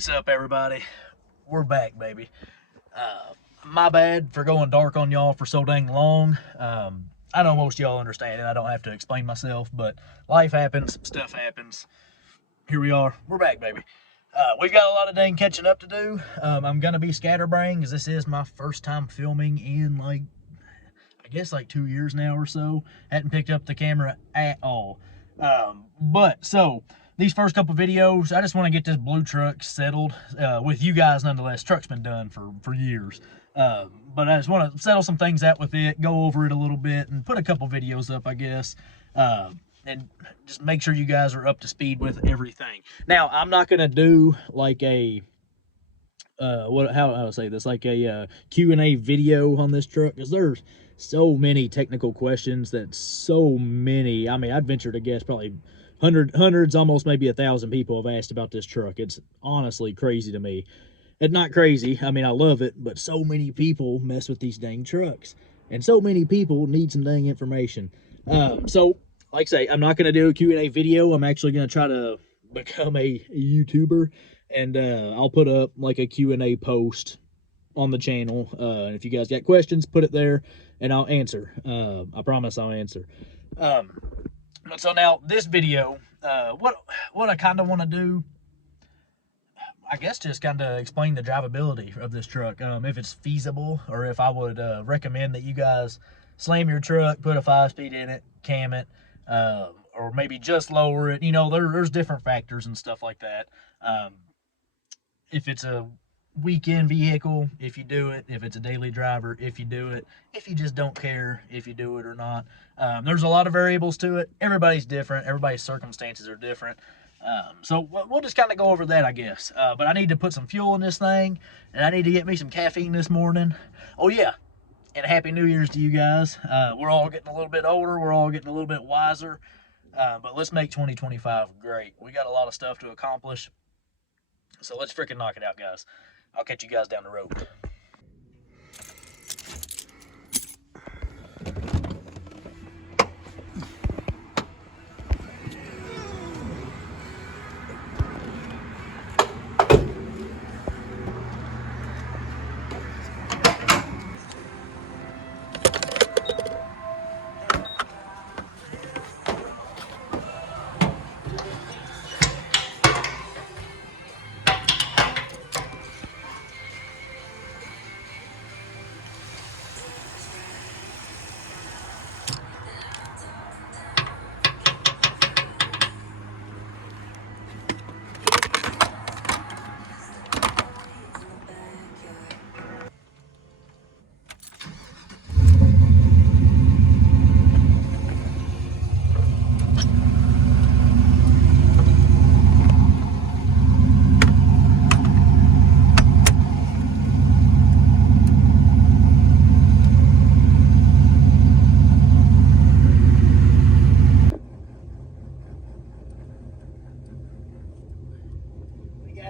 What's up, everybody? We're back, baby. My bad for going dark on y'all for so dang long. I know most of y'all understand it. I don't have to explain myself, but life happens, stuff happens. Here we are. We're back, baby. We've got a lot of dang catching up to do. I'm going to be scatterbrained because this is my first time filming in, I guess 2 years now or so. Hadn't picked up the camera at all. So these first couple videos, I just want to get this blue truck settled with you guys nonetheless. Truck's been done for years. But I just want to settle some things out with it, go over it a little bit, and put a couple videos up, I guess. And just make sure you guys are up to speed with everything. Now, I'm not going to do like a how to say this, like a Q&A video on this truck, because there's so many technical questions that so many, I mean, I'd venture to guess probably hundreds, almost maybe 1,000 people have asked about this truck. It's honestly crazy to me. It's not crazy, I mean, I love it, but so many people mess with these dang trucks, and so many people need some dang information. So like I say, I'm not going to do a Q&A video. I'm actually going to try to become a YouTuber, and I'll put up like a Q&A post on the channel. And if you guys got questions, put it there and I'll answer. I promise I'll answer. So now this video, what I kind of want to do, I guess just kind of explain the drivability of this truck, if it's feasible, or if I would recommend that you guys slam your truck, put a 5-speed in it, cam it, or maybe just lower it. You know, there's different factors and stuff like that. If it's a weekend vehicle, if you do it. If it's a daily driver, if you do it. If you just don't care if you do it or not. There's a lot of variables to it. Everybody's different. Everybody's circumstances are different. So we'll just kind of go over that, I guess. But I need to put some fuel in this thing, and I need to get me some caffeine this morning. Oh, yeah. And Happy New Year's to you guys. We're all getting a little bit older. We're all getting a little bit wiser. But let's make 2025 great. We got a lot of stuff to accomplish. So let's freaking knock it out, guys. I'll catch you guys down the road.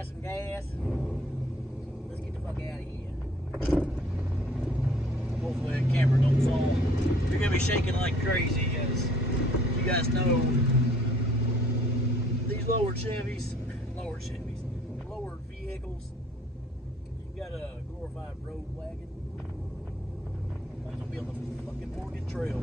Some gas. Let's get the fuck out of here. Hopefully the camera don't fall. You're gonna be shaking like crazy, as you guys know. These lowered vehicles. You got a glorified road wagon. Might as well be on the fucking Oregon Trail.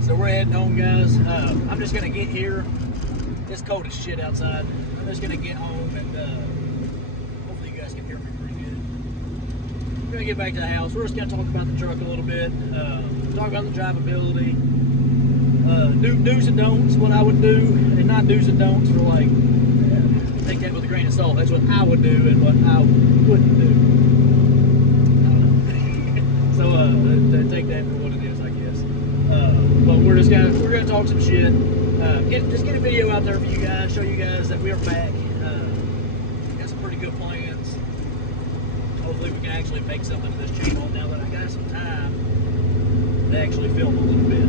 So we're heading home, guys. I'm just gonna get here. It's cold as shit outside. I'm just gonna get home, and hopefully you guys can hear me pretty good. We're gonna get back to the house. We're just gonna talk about the truck a little bit. Talk about the drivability. Do's and don'ts, what I would do, and not do's and don'ts for take that with a grain of salt. That's what I would do and what I wouldn't do. I don't know. So take that for what it is, I guess. But we're gonna talk some shit. Just get a video out there for you guys, show you guys that we are back. Got some pretty good plans. Hopefully we can actually make something to this channel now that I got some time. to actually film a little bit.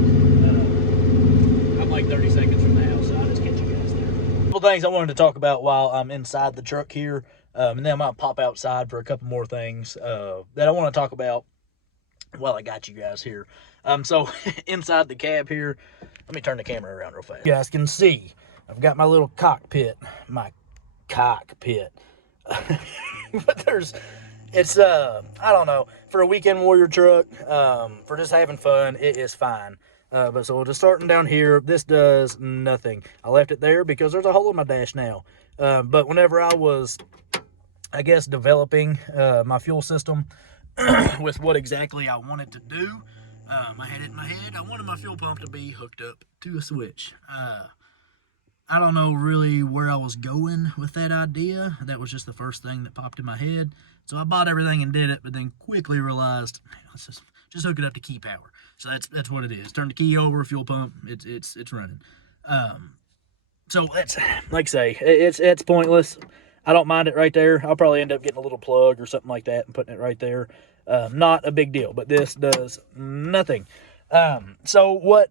I'm like 30 seconds from the house, so I'll just catch you guys there. A couple things I wanted to talk about while I'm inside the truck here, and then I might pop outside for a couple more things that I want to talk about while I got you guys here. So inside the cab here, let me turn the camera around real fast. You guys can see I've got my little cockpit, but it's I don't know, for a weekend warrior truck, for just having fun, it is fine. But so just starting down here, this does nothing. I left it there because there's a hole in my dash now. But whenever I was, I guess, developing my fuel system with what exactly I wanted to do, I had it in my head. I wanted my fuel pump to be hooked up to a switch. I don't know really where I was going with that idea. That was just the first thing that popped in my head. So I bought everything and did it, but then quickly realized, let's just hook it up to key power. So that's what it is. Turn the key over, fuel pump, it's running. So that's, like I say, it's pointless. I don't mind it right there. I'll probably end up getting a little plug or something like that and putting it right there. Not a big deal, but this does nothing. So what,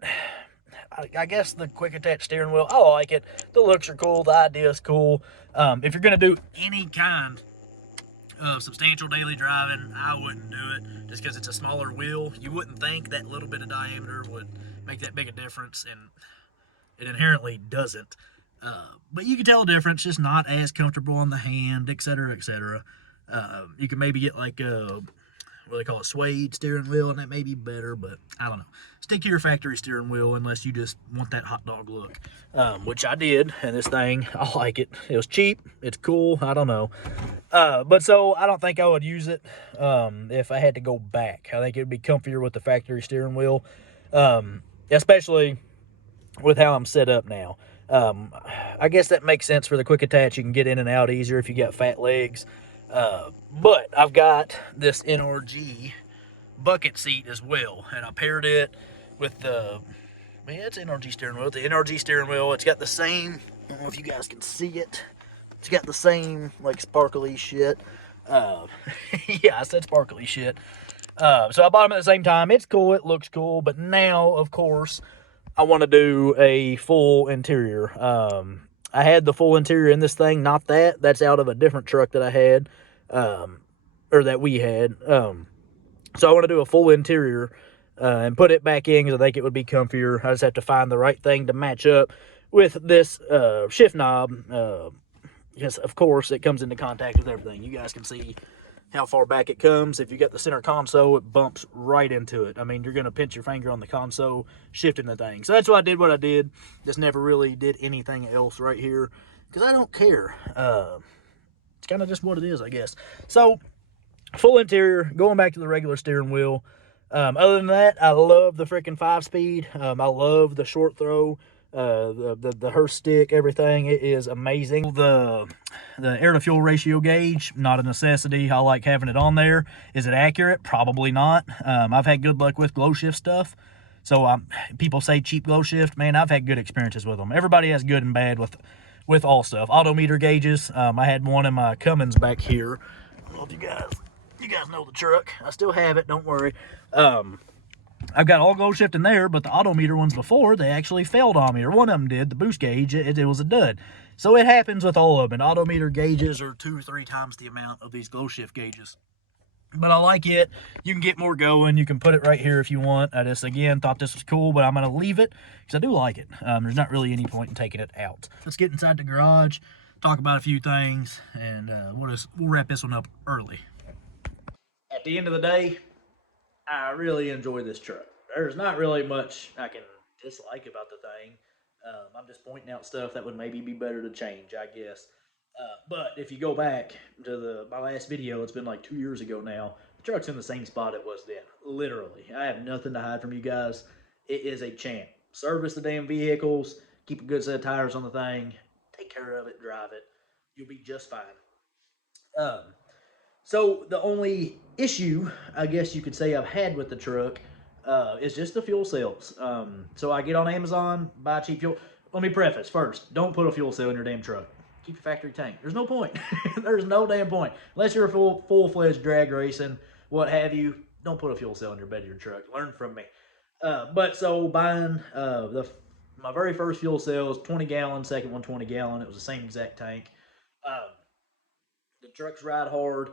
I guess the quick attach steering wheel, I like it. The looks are cool. The idea is cool. If you're going to do any kind of substantial daily driving, I wouldn't do it just because it's a smaller wheel. You wouldn't think that little bit of diameter would make that big a difference, and it inherently doesn't. But you can tell a difference, just not as comfortable on the hand, etc., etc. You can maybe get like a, what they call a suede steering wheel, and that may be better, but I don't know. Stick to your factory steering wheel unless you just want that hot dog look, which I did, and this thing, I like it. It was cheap, it's cool, I don't know. But so I don't think I would use it if I had to go back. I think it would be comfier with the factory steering wheel, especially with how I'm set up now. I guess that makes sense for the quick attach. You can get in and out easier if you got fat legs. But I've got this NRG bucket seat as well, and I paired it with the, yeah, it's NRG steering wheel. The NRG steering wheel, it's got the same, I don't know if you guys can see it, it's got the same like sparkly shit. Yeah, I said sparkly shit. So I bought them at the same time. It's cool, it looks cool, but now, of course, I want to do a full interior. I had the full interior in this thing, not that. That's out of a different truck that I had, or that we had. So I want to do a full interior and put it back in because I think it would be comfier. I just have to find the right thing to match up with this shift knob. Yes, of course, it comes into contact with everything. You guys can see how far back it comes. If you got the center console, it bumps right into it. I mean, you're going to pinch your finger on the console, shifting the thing. So that's why I did what I did. Just never really did anything else right here because I don't care. It's kind of just what it is, I guess. So, full interior, going back to the regular steering wheel. Other than that, I love the freaking 5-speed. I love the short throw, the Hurst stick, everything. It is amazing. The air to fuel ratio gauge, not a necessity. I like having it on there. Is it accurate? Probably not. I've had good luck with glow shift stuff. So people say cheap glow shift. Man, I've had good experiences with them. Everybody has good and bad with all stuff. Odometer gauges. I had one in my Cummins back here. I don't know if you guys know the truck. I still have it. Don't worry. I've got all glow shift in there, but the odometer ones before, they actually failed on me, or one of them did. The boost gauge, it was a dud. So it happens with all of them, and odometer gauges are 2 or 3 times the amount of these glow shift gauges. But I like it. You can get more going. You can put it right here if you want. I just, again, thought this was cool, but I'm going to leave it because I do like it. There's not really any point in taking it out. Let's get inside the garage, talk about a few things, and we'll wrap this one up early. At the end of the day, I really enjoy this truck. There's not really much I can dislike about the thing. I'm just pointing out stuff that would maybe be better to change, I guess. But if you go back to my last video, it's been like 2 years ago now. The truck's in the same spot it was then. Literally. I have nothing to hide from you guys. It is a champ. Service the damn vehicles. Keep a good set of tires on the thing. Take care of it. Drive it. You'll be just fine. So the only issue, I guess you could say, I've had with the truck is just the fuel cells. So I get on Amazon, buy cheap fuel. Let me preface first, don't put a fuel cell in your damn truck. Keep your factory tank. There's no point. There's no damn point. Unless you're full-fledged drag racing, what have you, don't put a fuel cell in your bed of your truck. Learn from me. But so buying my very first fuel cell was 20 gallon, second one 20 gallon. It was the same exact tank. Um, the trucks ride hard.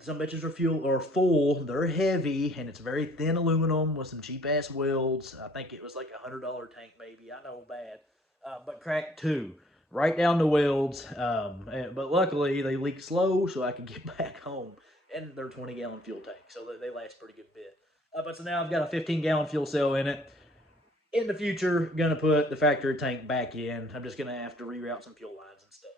Some bitches are full. They're heavy, and it's very thin aluminum with some cheap ass welds. I think it was like $100 tank, maybe. I know bad, but cracked too, right down the welds. But luckily they leak slow, so I could get back home. And they're 20-gallon fuel tank, so they last a pretty good bit. But so now I've got a 15-gallon fuel cell in it. In the future, gonna put the factory tank back in. I'm just gonna have to reroute some fuel lines and stuff.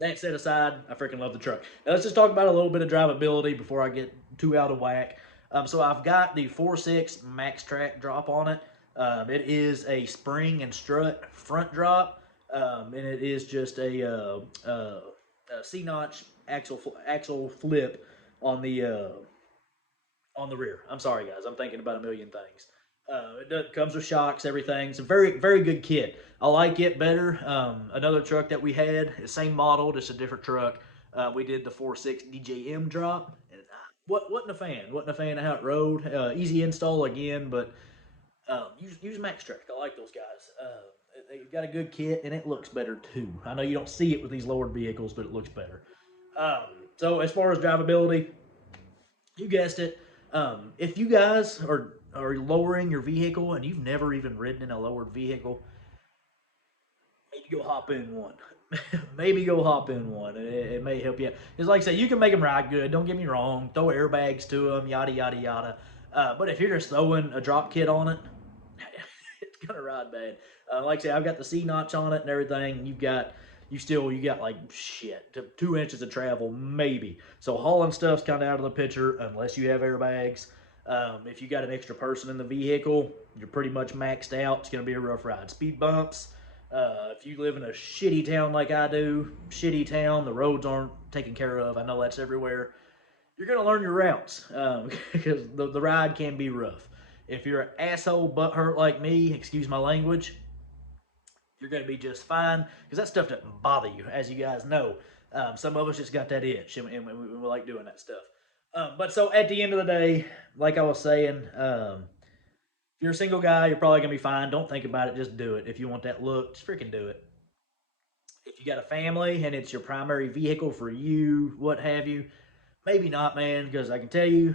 That set aside, I freaking love the truck. Now let's just talk about a little bit of drivability before I get too out of whack. So I've got the 4.6 max track drop on it. It is a spring and strut front drop, and it is just a C-notch axle flip on the rear. I'm sorry, guys. I'm thinking about a million things. Comes with shocks, everything. It's a very, very good kit. I like it better. Another truck that we had, the same model, just a different truck. We did the 4.6 DJM drop. And wasn't a fan. Wasn't a fan of how it rode. Easy install again, but use Maxtrack. I like those guys. They've got a good kit, and it looks better too. I know you don't see it with these lowered vehicles, but it looks better. So as far as drivability, you guessed it. If you guys are lowering your vehicle and you've never even ridden in a lowered vehicle, maybe go hop in one. Maybe go hop in one. It may help you. It's like I say, you can make them ride good. Don't get me wrong. Throw airbags to them, yada yada yada. But if you're just throwing a drop kit on it, it's gonna ride bad. Like I say, I've got the C notch on it and everything. You got like shit 2 inches of travel maybe. So hauling stuff's kind of out of the picture unless you have airbags. If you got an extra person in the vehicle, you're pretty much maxed out. It's gonna be a rough ride. Speed bumps. If you live in a shitty town like I do, shitty town, the roads aren't taken care of. I know that's everywhere. You're gonna learn your routes because the ride can be rough. If you're an asshole butthurt like me, excuse my language, you're going to be just fine because that stuff doesn't bother you, as you guys know. Some of us just got that itch and we like doing that stuff. But so at the end of the day, like I was saying, if you're a single guy, you're probably going to be fine. Don't think about it. Just do it. If you want that look, just freaking do it. If you got a family and it's your primary vehicle for you, what have you, maybe not, man, because I can tell you,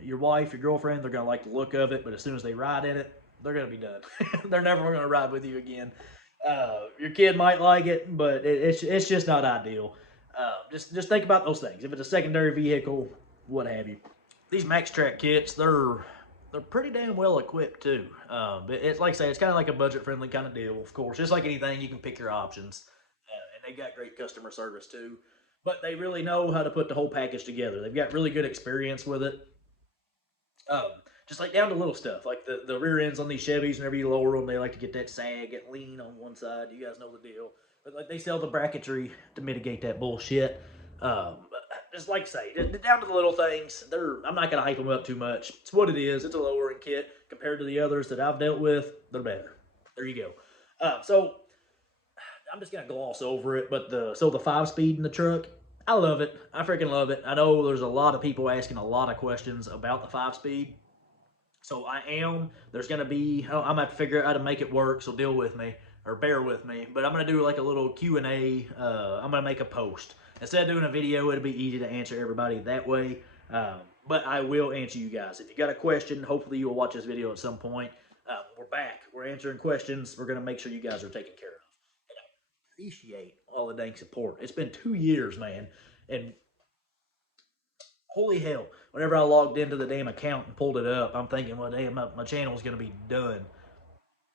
your wife, your girlfriend, they're going to like the look of it, but as soon as they ride in it, they're going to be done. They're never going to ride with you again. Your kid might like it, but it's just not ideal. Just think about those things. If it's a secondary vehicle, what have you. These Max Track kits, they're pretty damn well equipped too. It's like I say, it's kind of like a budget friendly kind of deal. Of course, just like anything, you can pick your options, and they got great customer service too. But they really know how to put the whole package together. They've got really good experience with it. Um, just like down to little stuff, like the rear ends on these Chevys. Whenever you lower them, they like to get that sag, get lean on one side. You guys know the deal. But like they sell the bracketry to mitigate that bullshit. Just like I say, down to the little things. I'm not gonna hype them up too much. It's what it is. It's a lowering kit compared to the others that I've dealt with. They're better. There you go. So I'm just gonna gloss over it. But the 5 speed in the truck, I love it. I freaking love it. I know there's a lot of people asking a lot of questions about the 5 speed. So I am. There's gonna be. I'm gonna have to figure out how to make it work. So deal with me or bear with me. But I'm gonna do like a little Q&A. I'm gonna make a post instead of doing a video. It'll be easy to answer everybody that way. But I will answer you guys. If you got a question, hopefully you will watch this video at some point. We're back. We're answering questions. We're gonna make sure you guys are taken care of. And I appreciate all the dang support. It's been 2 years, man, and holy hell, whenever I logged into the damn account and pulled it up, I'm thinking, well, damn, my channel is going to be done.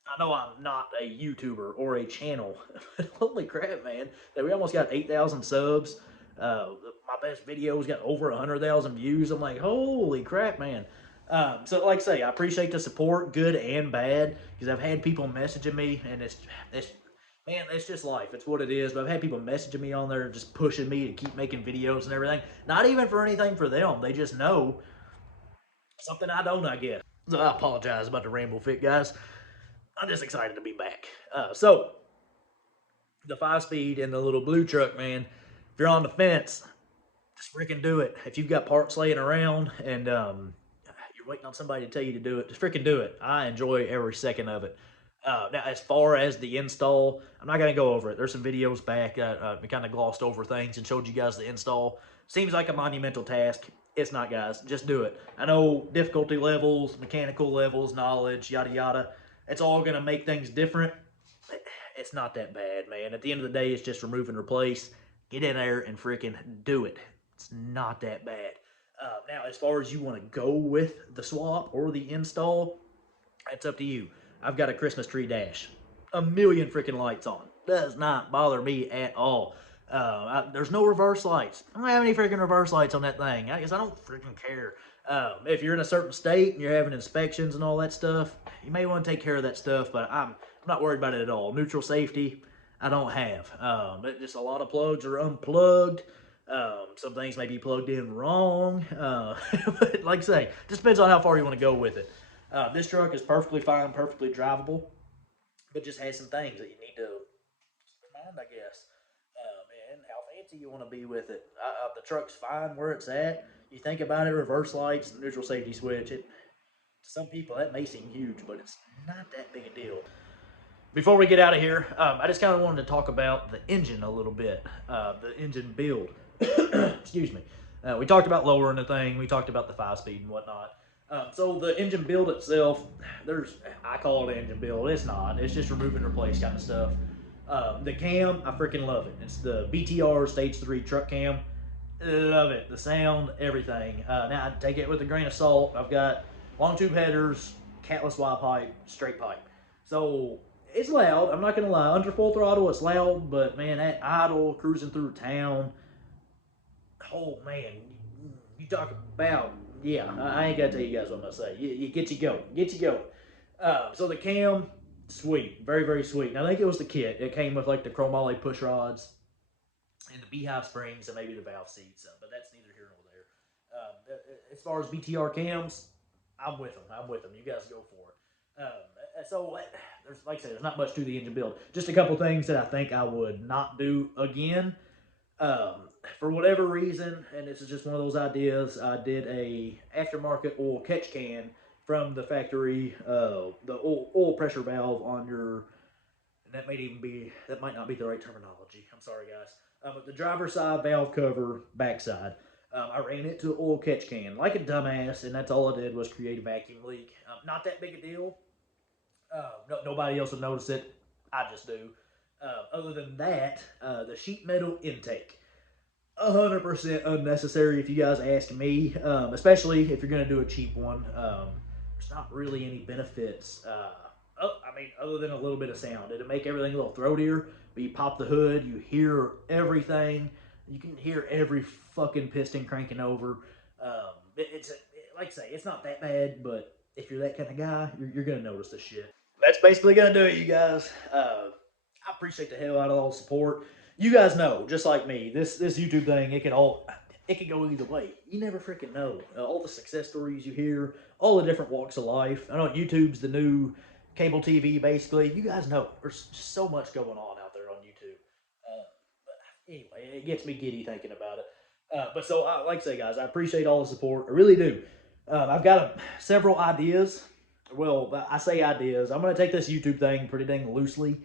I know I'm not a YouTuber or a channel, but holy crap, man. That we almost got 8,000 subs. My best videos got over 100,000 views. I'm like, holy crap, man. So, like I say, I appreciate the support, good and bad, because I've had people messaging me, and it's man, it's just life. It's what it is. But I've had people messaging me on there, just pushing me to keep making videos and everything. Not even for anything for them. They just know something I don't, I guess. So I apologize about the ramble fit, guys. I'm just excited to be back. So the 5 speed and the little blue truck, man. If you're on the fence, just freaking do it. If you've got parts laying around and waiting on somebody to tell you to do it, just freaking do it. I enjoy every second of it. Now, as far as the install, I'm not going to go over it. There's some videos back that we kind of glossed over things and showed you guys the install. Seems like a monumental task. It's not, guys. Just do it. I know difficulty levels, mechanical levels, knowledge, yada yada. It's all going to make things different. It's not that bad, man. At the end of the day, it's just remove and replace. Get in there and freaking do it. It's not that bad. Now, as far as you want to go with the swap or the install, it's up to you. I've got a Christmas tree dash, a million freaking lights on. Does not bother me at all. There's no reverse lights. I don't have any freaking reverse lights on that thing. I guess I don't freaking care. If you're in a certain state and you're having inspections and all that stuff, you may want to take care of that stuff, but I'm not worried about it at all. Neutral safety, I don't have. Just a lot of plugs are unplugged. Some things may be plugged in wrong. But like I say, just depends on how far you want to go with it. This truck is perfectly fine, perfectly drivable, but just has some things that you need to mind, I guess. And how fancy you want to be with it. The truck's fine where it's at. You think about it, reverse lights, neutral safety switch. To some people, that may seem huge, but it's not that big a deal. Before we get out of here, I just kind of wanted to talk about the engine a little bit, the engine build. Excuse me. We talked about lowering the thing. We talked about the 5-speed and whatnot. So the engine build itself, I call it engine build. It's not. It's just remove and replace kind of stuff. The cam, I freaking love it. It's the BTR Stage 3 truck cam. Love it. The sound, everything. Now, I take it with a grain of salt. I've got long tube headers, catless Y pipe, straight pipe. So it's loud. I'm not going to lie. Under full throttle, it's loud. But, man, that idle, cruising through town, oh, man, you talk about, yeah, I ain't got to tell you guys what I'm going to say. You get you going. Get you going. So the cam, sweet. Very, very sweet. And I think it was the kit. It came with, like, the chromoly push rods and the beehive springs and maybe the valve seats, but that's neither here nor there. As far as BTR cams, I'm with them. I'm with them. You guys go for it. So, there's like I said, there's not much to the engine build. Just a couple things that I think I would not do again. For whatever reason, and this is just one of those ideas, I did a aftermarket oil catch can from the factory, the oil pressure valve on your, and that might not be the right terminology. I'm sorry, guys. The driver's side valve cover backside. I ran it to an oil catch can like a dumbass, and that's all I did was create a vacuum leak. Not that big a deal. Nobody else will notice it. I just do. Other than that, the sheet metal intake. 100% unnecessary if you guys ask me, especially if you're going to do a cheap one. There's not really any benefits. Other than a little bit of sound. It'll make everything a little throatier, but you pop the hood, you hear everything. You can hear every fucking piston cranking over. Like I say, it's not that bad, but if you're that kind of guy, you're going to notice the shit. That's basically going to do it, you guys. I appreciate the hell out of all the support. You guys know, just like me, this YouTube thing, it can go either way. You never freaking know. All the success stories you hear, all the different walks of life. I know YouTube's the new cable TV, basically. You guys know, there's just so much going on out there on YouTube. But anyway, it gets me giddy thinking about it. Like I say, guys, I appreciate all the support. I really do. I've got several ideas. Well, I say ideas. I'm going to take this YouTube thing pretty dang loosely.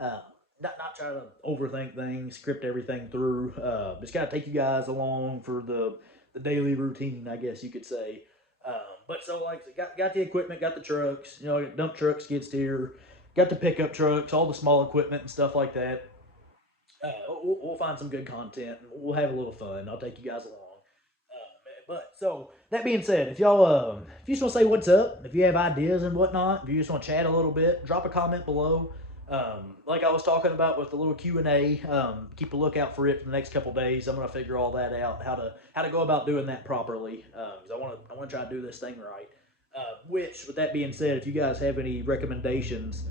Not try to overthink things, script everything through. Just gotta take you guys along for the daily routine, I guess you could say. Got the equipment, got the trucks, dump truck, skid steer, got the pickup trucks, all the small equipment and stuff like that. We'll find some good content and we'll have a little fun. I'll take you guys along. So that being said, if y'all, if you just want to say what's up, if you have ideas and whatnot, if you just want to chat a little bit, drop a comment below. Like I was talking about with the little Q&A, keep a lookout for it for the next couple days. I'm gonna figure all that out, how to go about doing that properly, because I want to try to do this thing right. Which, with that being said, if you guys have any recommendations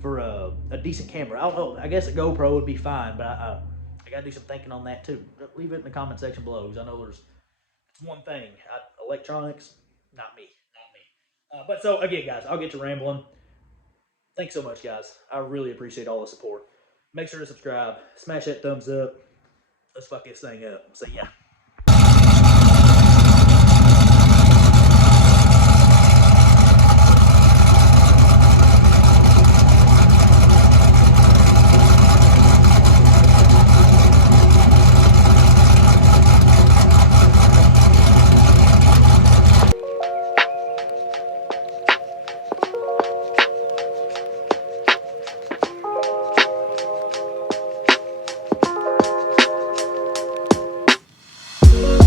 for a decent camera, I don't know. I guess a GoPro would be fine, but I gotta do some thinking on that too. Leave it in the comment section below, because I know it's one thing. Electronics, not me, not me. But so again, guys, I'll get to rambling. Thanks so much, guys. I really appreciate all the support. Make sure to subscribe, smash that thumbs up. Let's fuck this thing up. See ya.